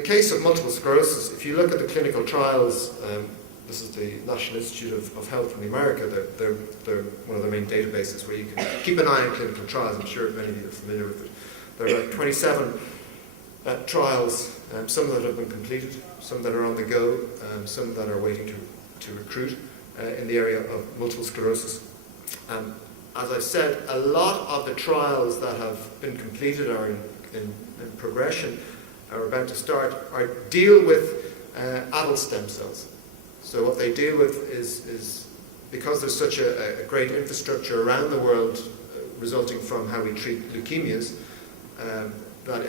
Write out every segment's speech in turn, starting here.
In the case of multiple sclerosis, if you look at the clinical trials, this is the National Institute of Health in America, they're one of the main databases where you can keep an eye on clinical trials. I'm sure many of you are familiar with it. There are like 27 trials, some that have been completed, some that are on the go, some that are waiting to recruit in the area of multiple sclerosis. As I've said, a lot of the trials that have been completed are in progression, are about to start, deal with adult stem cells. So what they deal with is because there's such a great infrastructure around the world resulting from how we treat leukemias, that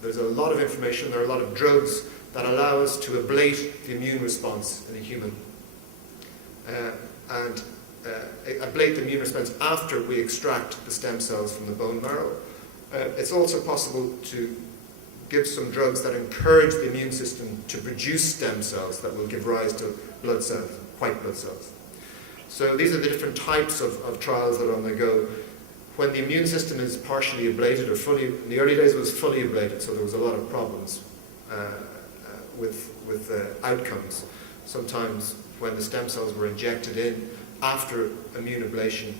there's a lot of information, there are a lot of drugs that allow us to ablate the immune response in a human. And ablate the immune response after we extract the stem cells from the bone marrow. It's also possible to give some drugs that encourage the immune system to produce stem cells that will give rise to blood cells, white blood cells. So these are the different types of trials that are on the go. When the immune system is partially ablated or fully, in the early days it was fully ablated, so there was a lot of problems with outcomes. Sometimes when the stem cells were injected in after immune ablation,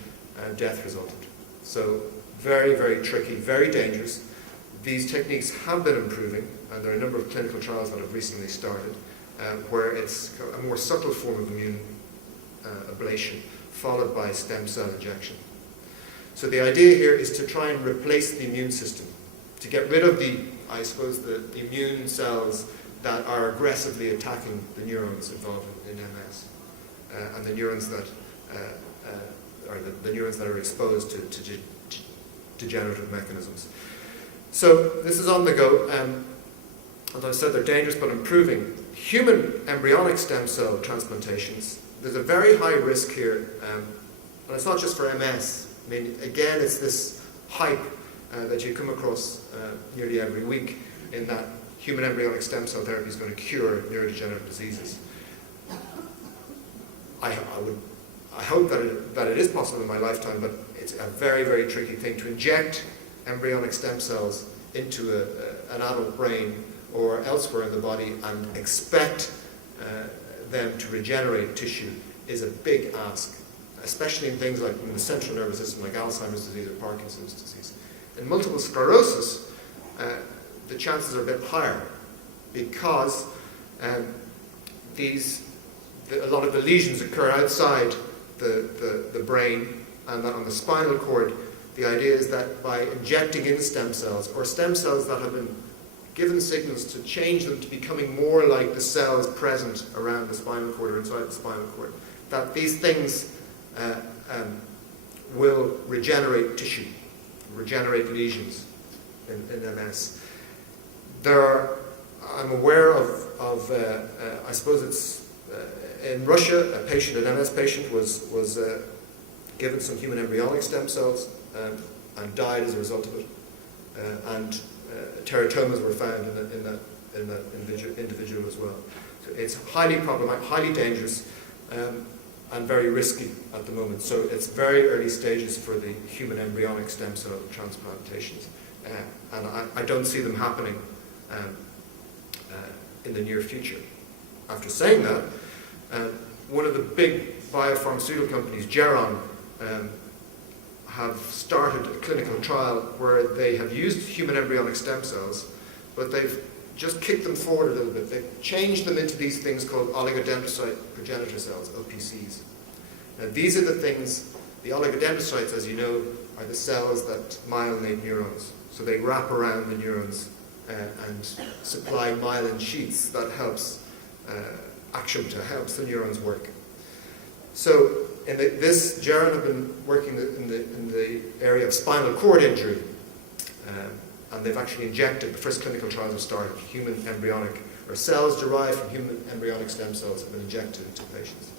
death resulted. So very, very tricky, very dangerous. These techniques have been improving, and there are a number of clinical trials that have recently started where it's a more subtle form of immune ablation followed by stem cell injection. So the idea here is to try and replace the immune system, to get rid of the immune cells that are aggressively attacking the neurons involved in MS, and the neurons that are the neurons that are exposed to degenerative mechanisms. So this is on the go. As I said, they're dangerous but improving. Human embryonic stem cell transplantations, there's a very high risk here, and it's not just for MS. I mean, again, it's this hype that you come across nearly every week in that human embryonic stem cell therapy is going to cure neurodegenerative diseases. I hope that it is possible in my lifetime, but it's a very, very tricky thing to inject embryonic stem cells into an adult brain or elsewhere in the body and expect them to regenerate tissue is a big ask, especially in things like in the central nervous system, like Alzheimer's disease or Parkinson's disease. In multiple sclerosis, the chances are a bit higher because a lot of the lesions occur outside the brain and on the spinal cord. The idea is that by injecting in stem cells, or stem cells that have been given signals to change them to becoming more like the cells present around the spinal cord or inside the spinal cord, that these things will regenerate tissue, regenerate lesions in MS. I'm aware of I suppose it's in Russia, an MS patient was given some human embryonic stem cells and died as a result of it. And teratomas were found in that individual as well. So it's highly problematic, highly dangerous, and very risky at the moment. So it's very early stages for the human embryonic stem cell transplantations. And I don't see them happening in the near future. After saying that, one of the big biopharmaceutical companies, Jaron, have started a clinical trial where they have used human embryonic stem cells, but they've just kicked them forward a little bit. They've changed them into these things called oligodendrocyte progenitor cells, OPCs. Now these are the things, the oligodendrocytes, as you know, are the cells that myelinate neurons. So they wrap around the neurons and supply myelin sheaths that helps helps the neurons work. So Jaron have been working in the area of spinal cord injury, and they've actually injected, the first clinical trials have started, human embryonic, or cells derived from human embryonic stem cells have been injected into patients.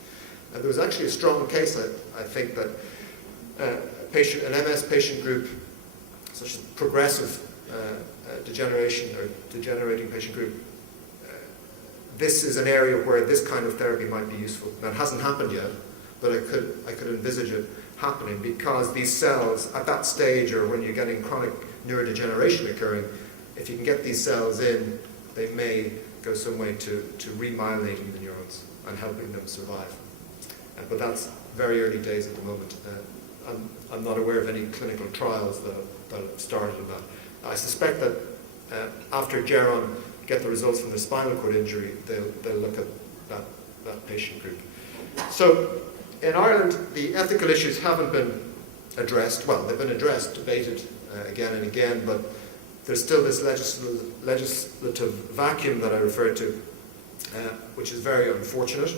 And there was actually a strong case, I think, that an MS patient group, such as progressive degeneration or degenerating patient group, this is an area where this kind of therapy might be useful. Now, it hasn't happened yet, but I could envisage it happening because these cells at that stage, or when you're getting chronic neurodegeneration occurring, if you can get these cells in they may go some way to remyelinating the neurons and helping them survive. But that's very early days at the moment. I'm not aware of any clinical trials that have started on that. I suspect that after Jaron get the results from the spinal cord injury, they'll look at that patient group. So in Ireland, the ethical issues haven't been addressed. Well, they've been addressed, debated again and again, but there's still this legislative vacuum that I referred to, which is very unfortunate.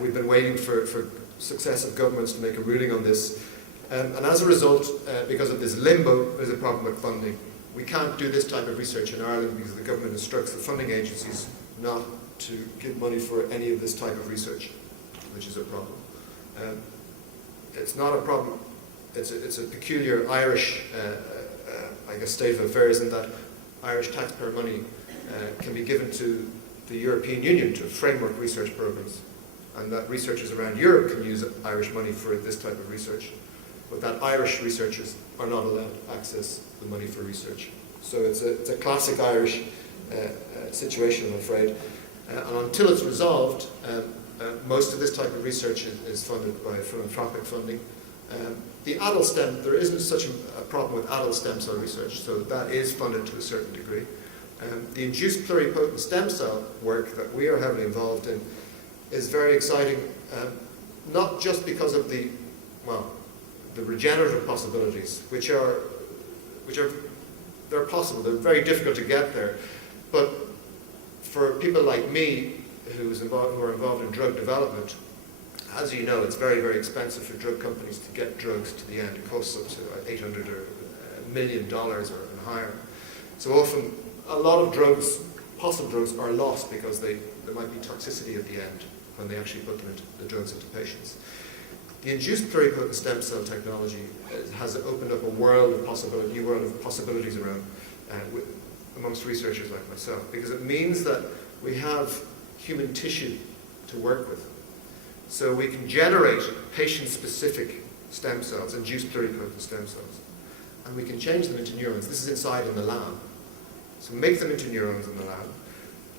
We've been waiting for successive governments to make a ruling on this. And as a result, because of this limbo, there's a problem with funding. We can't do this type of research in Ireland because the government instructs the funding agencies not to give money for any of this type of research, which is a problem. It's not a problem. It's a peculiar Irish, I guess, state of affairs in that Irish taxpayer money can be given to the European Union to framework research programs, and that researchers around Europe can use Irish money for this type of research, but that Irish researchers are not allowed to access the money for research. So it's a classic Irish situation, I'm afraid. And until it's resolved, most of this type of research is funded by philanthropic funding. The adult stem, there isn't such a problem with adult stem cell research, so that is funded to a certain degree. The induced pluripotent stem cell work that we are heavily involved in is very exciting, not just because of the regenerative possibilities, which are they're possible. They're very difficult to get there, but for people like me who are involved in drug development, as you know, it's very, very expensive for drug companies to get drugs to the end. It costs up to $800 or $1 million or higher. So often, a lot of drugs, possible drugs, are lost because there might be toxicity at the end when they actually put the drugs into patients. The induced pluripotent stem cell technology has opened up a world of new world of possibilities around amongst researchers like myself, because it means that we have human tissue to work with. So we can generate patient-specific stem cells, induced pluripotent stem cells, and we can change them into neurons. This is inside in the lab. So make them into neurons in the lab,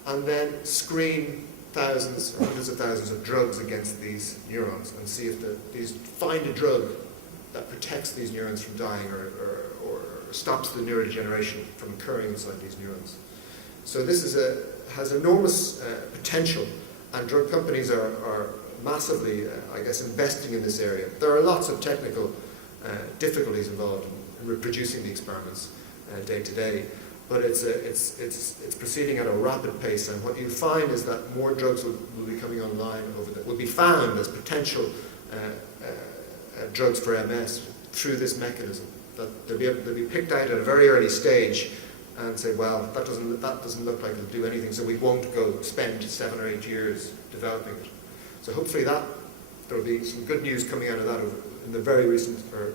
and then screen thousands or hundreds of thousands of drugs against these neurons and see if find a drug that protects these neurons from dying or stops the neurodegeneration from occurring inside these neurons. So this has enormous potential, and drug companies are massively, I guess, investing in this area. There are lots of technical difficulties involved in reproducing the experiments day to day, but it's proceeding at a rapid pace, and what you find is that more drugs will be coming online will be found as potential drugs for MS through this mechanism. That they'll be picked out at a very early stage and say, well, that doesn't look like it'll do anything, so we won't go spend 7 or 8 years developing it. So hopefully there will be some good news coming out of that in the very recent or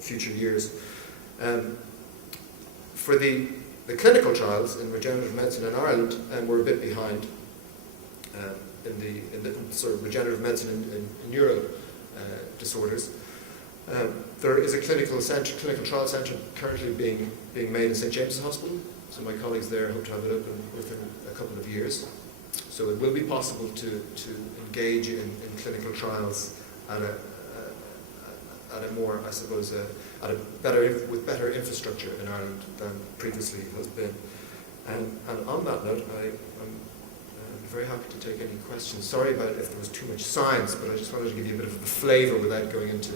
future years. For the clinical trials in regenerative medicine in Ireland, we're a bit behind in the sort of regenerative medicine in neuro disorders. There is a clinical trial centre currently being made in St James's Hospital, so my colleagues there hope to have it open within a couple of years. So it will be possible to engage in clinical trials at a more, I suppose, with better infrastructure in Ireland than previously has been. And on that note, I'm very happy to take any questions. Sorry about if there was too much science, but I just wanted to give you a bit of the flavour without going into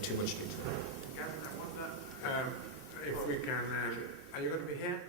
too much detail. Gavin, I wonder if we can. Are you going to be here?